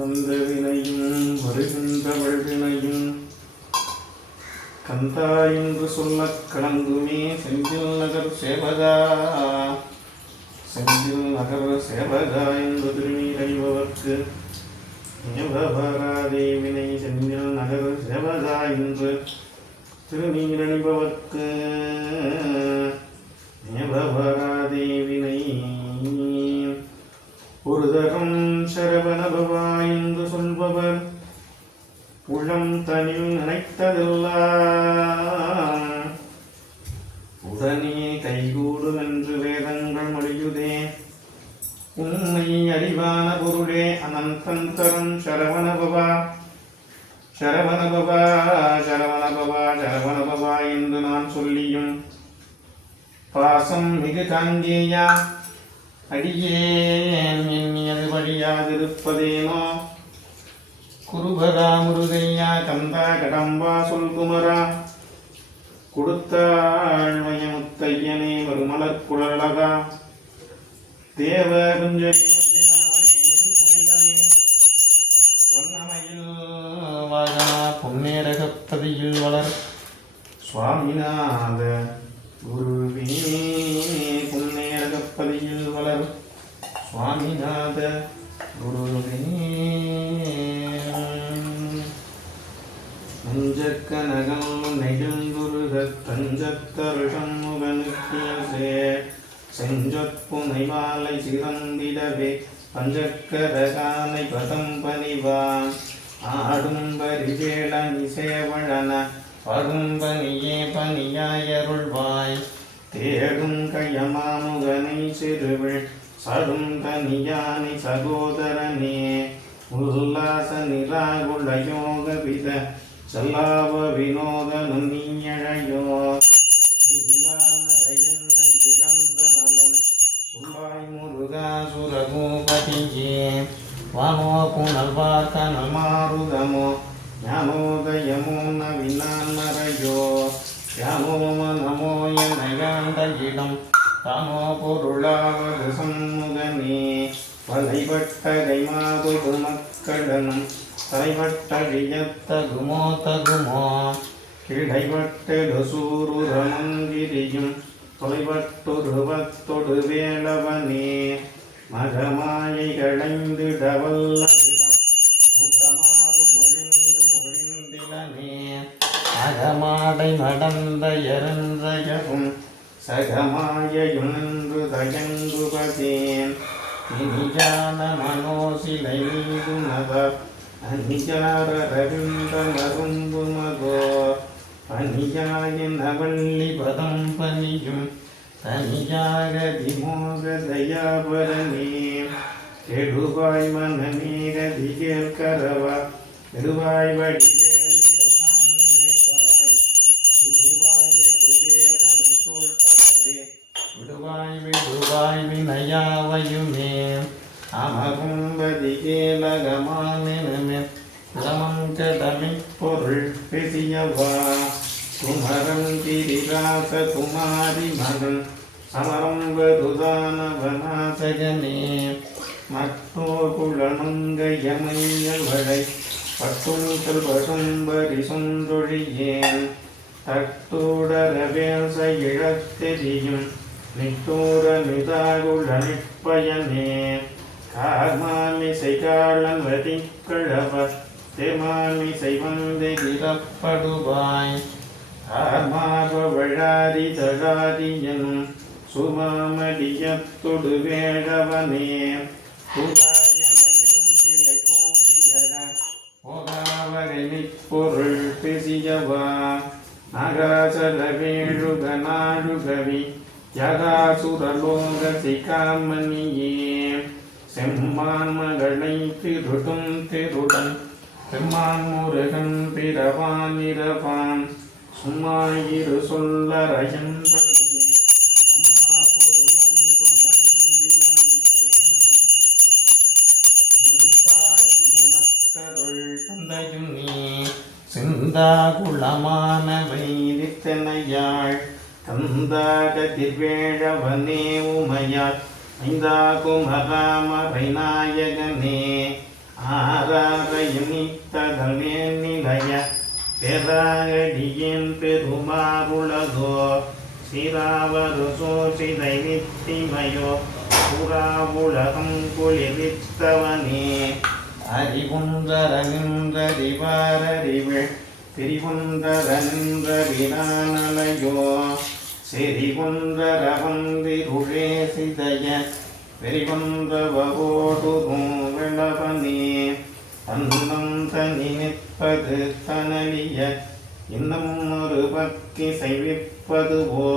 வந்த வினையும் வருகின்ற வழ்வினையும் கந்தா என்று சொல்ல கலங்குமே செந்தில் நகர் சேவகா. செந்தில் நகர் சேவகா என்று திருநீரைவர்க்கு நியபவராதே வினை செந்தில் நகர் சேவகா என்று திருநீரணிபவர்க்கு நான் பாசம் மிகு காங்கேயா அடியேன். எண்ணியது வழியாதிருப்பதேனோ? குருபரா முருகையா கந்தா கடம்பா சொல்குமரா. கொடுத்தாழ்மயமுத்தையனே மறுமலர் குழலகா. தேவ குஞ்சலி சுவாமிநாத குருவே புன்னேரகப்பதியில் வளர் சுவாமிநாத குருவே நஞ்சக்கனகம் நெடுங்குருக தஞ்சத்தருஷம் முகனுக்கியசே செஞ்சொற்புனை மாலை சிறந்திடவே பஞ்சக்கரகானை பதம் பணிவான். ஆடும் பரிவேளனி சேவழன படும் பணியே பணியாயருள்வாய். தேடும் கயமாமுகனை சிறுவிழ் சடும் தனியானை சகோதரனே. உல்லாச நிராகுல யோக வித சல்லாவ வினோதனும் நீயழையோ. இல்லாமறையன்னை இழந்த நலம் சுள்ளாய் முருகா சுரகூபதியே. வானோ புனல்வார்க்க நல்மாருதமோ ஞானோதயமோ இடம் தானோ பொருளாவது சண்முகனே வலைபட்ட கைமாதுகு மக்களனும் தலைவட்டழியத்தகுமோ தகுமோ கிடைவட்டெடு சூருரமங்கிரியும் தொலைவட்டொருவத்தொடு வேளவனே மகமாயை களைந்திடவல்ல முகமாறு மொழிந்து நடந்த எருந்தையகும் சகமாயையும் நின்று தயங்குபதேன் இனிஜான மனோசிலை மதர் அனிஜார ரவிந்த மரும்பு மகோ பனியாயின் அவள்ளி பதம் பனியும் தனியாக திமோக தயாபரனே கெடுவாய் மனமேக திகேல் கரவா கெடுவாய் வடிவேலிடைதான் குமரன் மகள் குமாரி மகன் சமரம் வருதானவநாசகனே மற்றோர் குழனுங்க யமையவளை பட்டுங்கள் பசும்பரி சுந்தொழியேன் தட்டூடர வேச இழத்தெரியும் நிட்டூர நிதாகுள நிற்பயனே கார்மாமிசை காளன் வதிக்கிழவ தெமாமிசை வந்து இறப்படுவாய் கார்மார்வ தழாரியன் தழாரி எனும் சுமாமடியத்தொடு வேழவனே. கிளை கூடியழ போகாவகை பொருள் பெசியவா நாகாசல வேழுக நாடுகவி யகாசுரலோக சிகாமணியே செம்மான் மகளை திருடும் திருடன் பெம்மான் முருகன் பிறவான் இரவான். சும்மாயிரு சொல்லறையன்பதுமே அம்மா பொருளன்றும் அறிந்திலனே தாயும் தந்தையும் நீ சிந்தா குளமான வைரித்தனையாள் கந்தா உமையாள் ஐந்தா குமராமரை நாயகனே ஆராரையனித்ததமே நிலைய பெறாகடியின் பெருமாறுளதோ சிராவரு சோசிதை நித்திமயோ புறாவுலகம் குளிர்வித்தவனே. அறிவுந்தர நின்றறிவாரறிவு திரிவுந்தர நின்றவினானலையோ செறிவுந்தர வந்திருளே சிதைய வெறிவந்தவோடுதும் விளவனே. நிற்பது தனலிய இன்னும் ஒரு பக்கி செய்விப்பதுவோ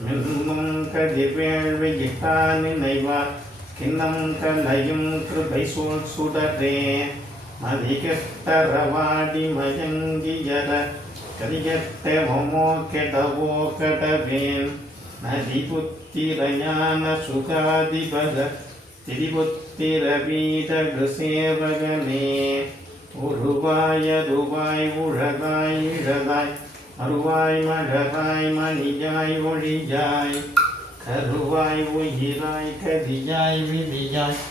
மின்னும் கதிர்வேள்வி இட்டான் நினைவார் கிண்ணம் கலையும் கிருபை சூழ் சுடரே மதிகெட்டரவாடி மயங்கியர கரியட்ட மமோ கெடவோ கடவேன் நதி புத்திர ஞான சுகாதிபக திரிபுத்திர வீடகு சேவகனே உருவாய் அதுவாய் உழதாய் இழதாய் அருவாய் மழதாய் மணியாய் ஒளியாய் கருவாய் உயிராய் கதியாய் விதியாய்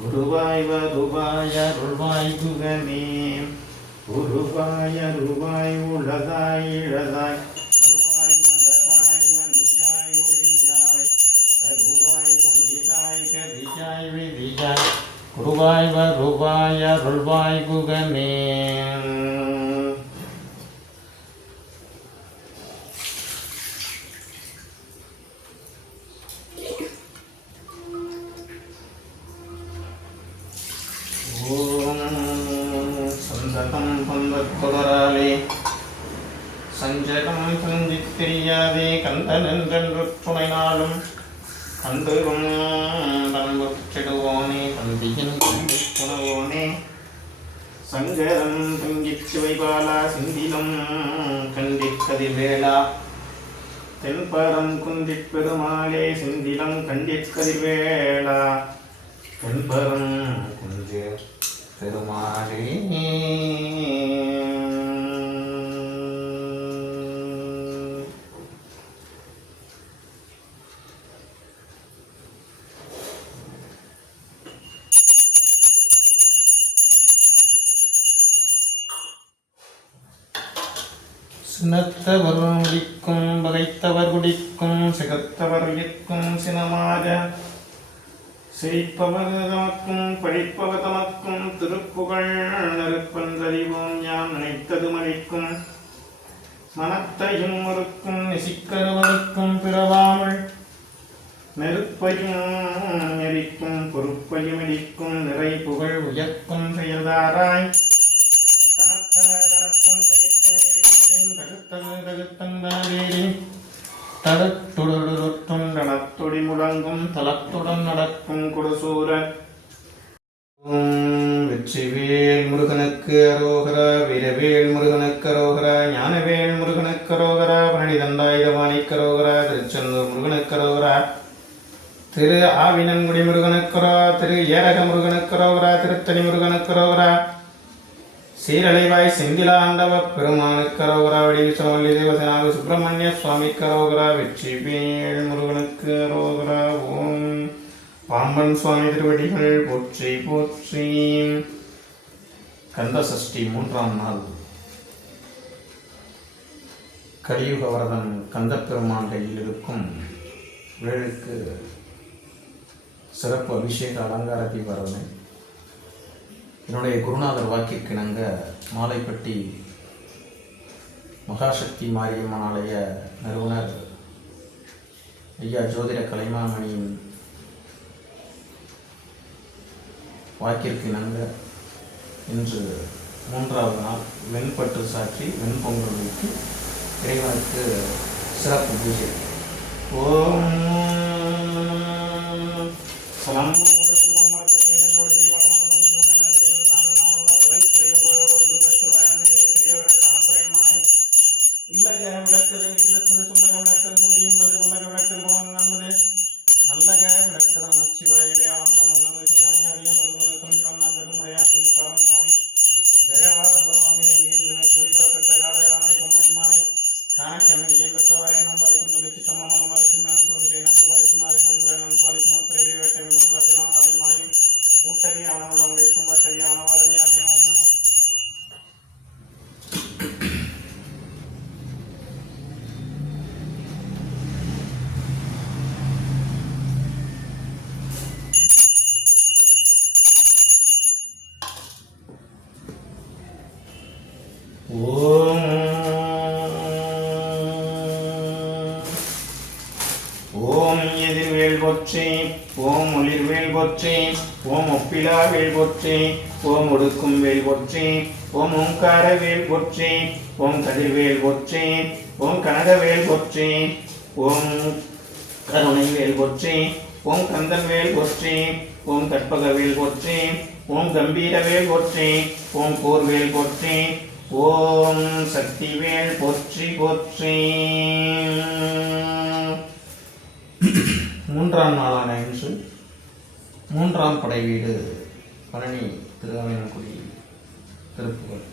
குருவாய் வருவாய் அருள்வாய் குகனே உருவாய் அருவாய் உழதாய் இழதாய் குருவாய் வருவாய் அருள்வாய் குகனே கதிர்வேலா கதிர்வேளா தென்பரம் குந்திப் பெருமாளே சிந்திலம் கண்டிக் கதிர்வேலா தென்பரம் குஞ்சு பெருமாளே. சினத்தவர் முடிக்கும் பகைத்தவர் குடிக்கும் சிகத்தவர் இற்கும் சினமாக. செய்ப்பவர் தமக்கும் படிப்பவர் தமக்கும் திருப்புகழ் நெருப்பந்தறிவோம் யாம் நினைத்தது மழிக்கும் மனத்தையும் மறுக்கும் நெசிக்கருவருக்கும் பிறவாமல். நெருப்பையும் எரிக்கும் பொறுப்பையும் எரிக்கும் நிறை புகழ் உயர்க்கும் செயல்தாராய். தனத்தன முழங்கும் தளத்துடன் நடக்கும் குடசூர வெற்றிவேல் முருகனுக்கு அரோகரா வீரவேல் முருகனுக்கு அரோகரா ஞானவேல் முருகனுக்கு அரோகரா பழனி தண்டாயுதவாணிக்கு அரோகரா திருச்செந்தூர் முருகனுக்கு அரோகரா திரு ஆவினன்குடி முருகனுக்கரோ திரு ஏரக முருகனுக்கு அரோகரா திருத்தணி முருகனுக்கு அரோகரா சீரலைவாய் செந்திலாண்டவ பெருமானுக்கரோகரா வடிவிசமல்லி தேவசனாக சுப்பிரமணிய சுவாமி கரோகரா வெற்றி வேல் முருகனுக்கு அரோகரா ஓம் பாம்பன் சுவாமி திருவடிகள் போற்றி போற்றி. கந்த சஷ்டி மூன்றாம் நாள். கலியுக வரதன் கந்தப்பெருமான் கையில் இருக்கும் வேலுக்கு சிறப்பு அபிஷேக அலங்கார தீபாரதனை என்னுடைய குருநாதர் வாக்கிற்கிணங்க மாலைப்பட்டி மகாசக்தி மாரியம்மன் ஆலய நிறுவனர் ஐயா ஜோதிட கலைமாமணியின் வாக்கிற்கு இணங்க இன்று மூன்றாவது நாள் வெண்பட்டு சாற்றி வெண்பொங்கல் வைத்து இறைவனுக்கு சிறப்பு பூஜை. ஓம் சலம் போற்றி ஓம் ஒளிர்வேல் போற்றி ஓம் ஒப்பிலா வேல் போற்றி ஓம் ஒடுக்கும் வேல் போற்றி ஓம் ஓங்கார வேல் போற்றி ஓம் கதிர்வேல் போற்றி ஓம் கனகவேல் போற்றி ஓம் கருணை வேல் போற்றி ஓம் கந்தன் வேல் போற்றி ஓம் கற்பக வேல் போற்றி ஓம் கம்பீர வேல் போற்றி ஓம் போர்வேல் போற்றி ஓம் சக்திவேல் போற்றி போற்றி மூன்றாம் நாளான இன்று மூன்றாம் படை வீடு பழனி திருவாவினக்குடி திருப்புகள்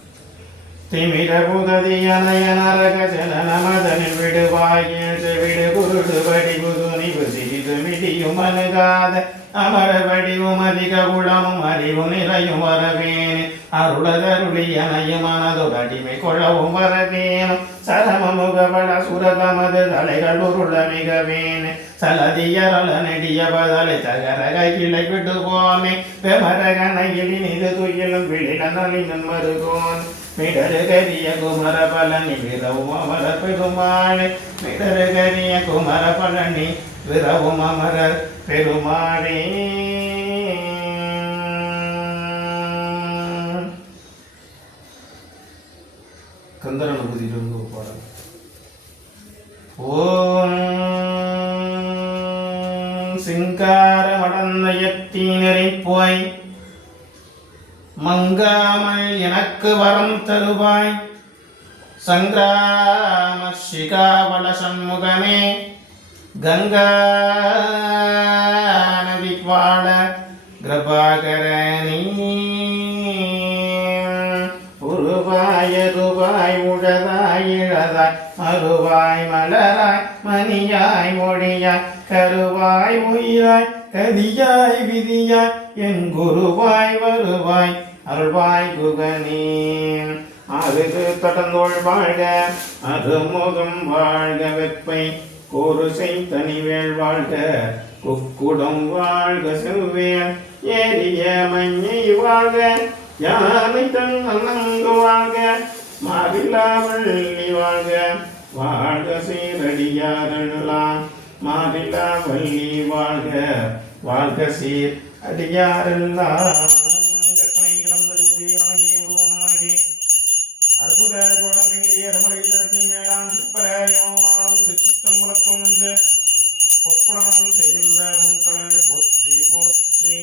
திமிர புகதியனயனரக ஜனநமதனில் விடுவாயில் விடு குருடு வடிவு நிலையும் அணுகாத அமர வடிவும் அதிக குளமும் அறிவு நிலையும் வரவேன். அருளதருளியனையும் மனதொரு அடிமை கொள்ளவும் வரவேணும் சரமமுகபட சுரதமது தலைகள் உருள மிகவேன். சலதியரள நெடிய பதலை தகரக கிளை விட்டு போமே வெமரகனையில் இனிது துயிலும் விழிடனின் மருகோன் மிடருகரிய குமர பழனி விரவும் அமர பெருமாள். மிடருகரிய குமர பழனி விரவும் அமர பெருமானே. கந்தரனுபதியிலிருந்து ஒரு பாடல். ஓம் சிங்கார மடந்தயத்தீனரை போய் மங்காமல் எனக்கு வரம் தருவாய். சங்கிராம சிகாவள சண்முகமே கங்கா நதி பாட கிருபாகரணி உருவாய் அருவாய் உழதாய் இழதாய் மறுவாய் மலராய் மணியாய் மொழியாய் கருவாய் உயிராய் கதியாய் விதியாய் என் குருவாய் வருவாய் அருள்வாய் குகனே அருகு தொடர்ந்தோள் வாழ்க அது முகம் வாழ்க வெப்பை. கூறுசை தனிவேள் வாழ்க. குக்குடம் வாழ்க செவ்வேல் ஏரிய மஞ்சை வாழ்க. யானை தன் அன்னங்கு வாழ்க. மாவில்லாவள்ளி வாழ்க. வாழ்க சீரடியாரெல்லாம் மாவில்லாவள்ளி வாழ்க. வாழ்க சீர் அடியாரெல்லாம் புகுந்து பொற்புடனம் செய்கின்ற உங்களை போற்றி போற்றி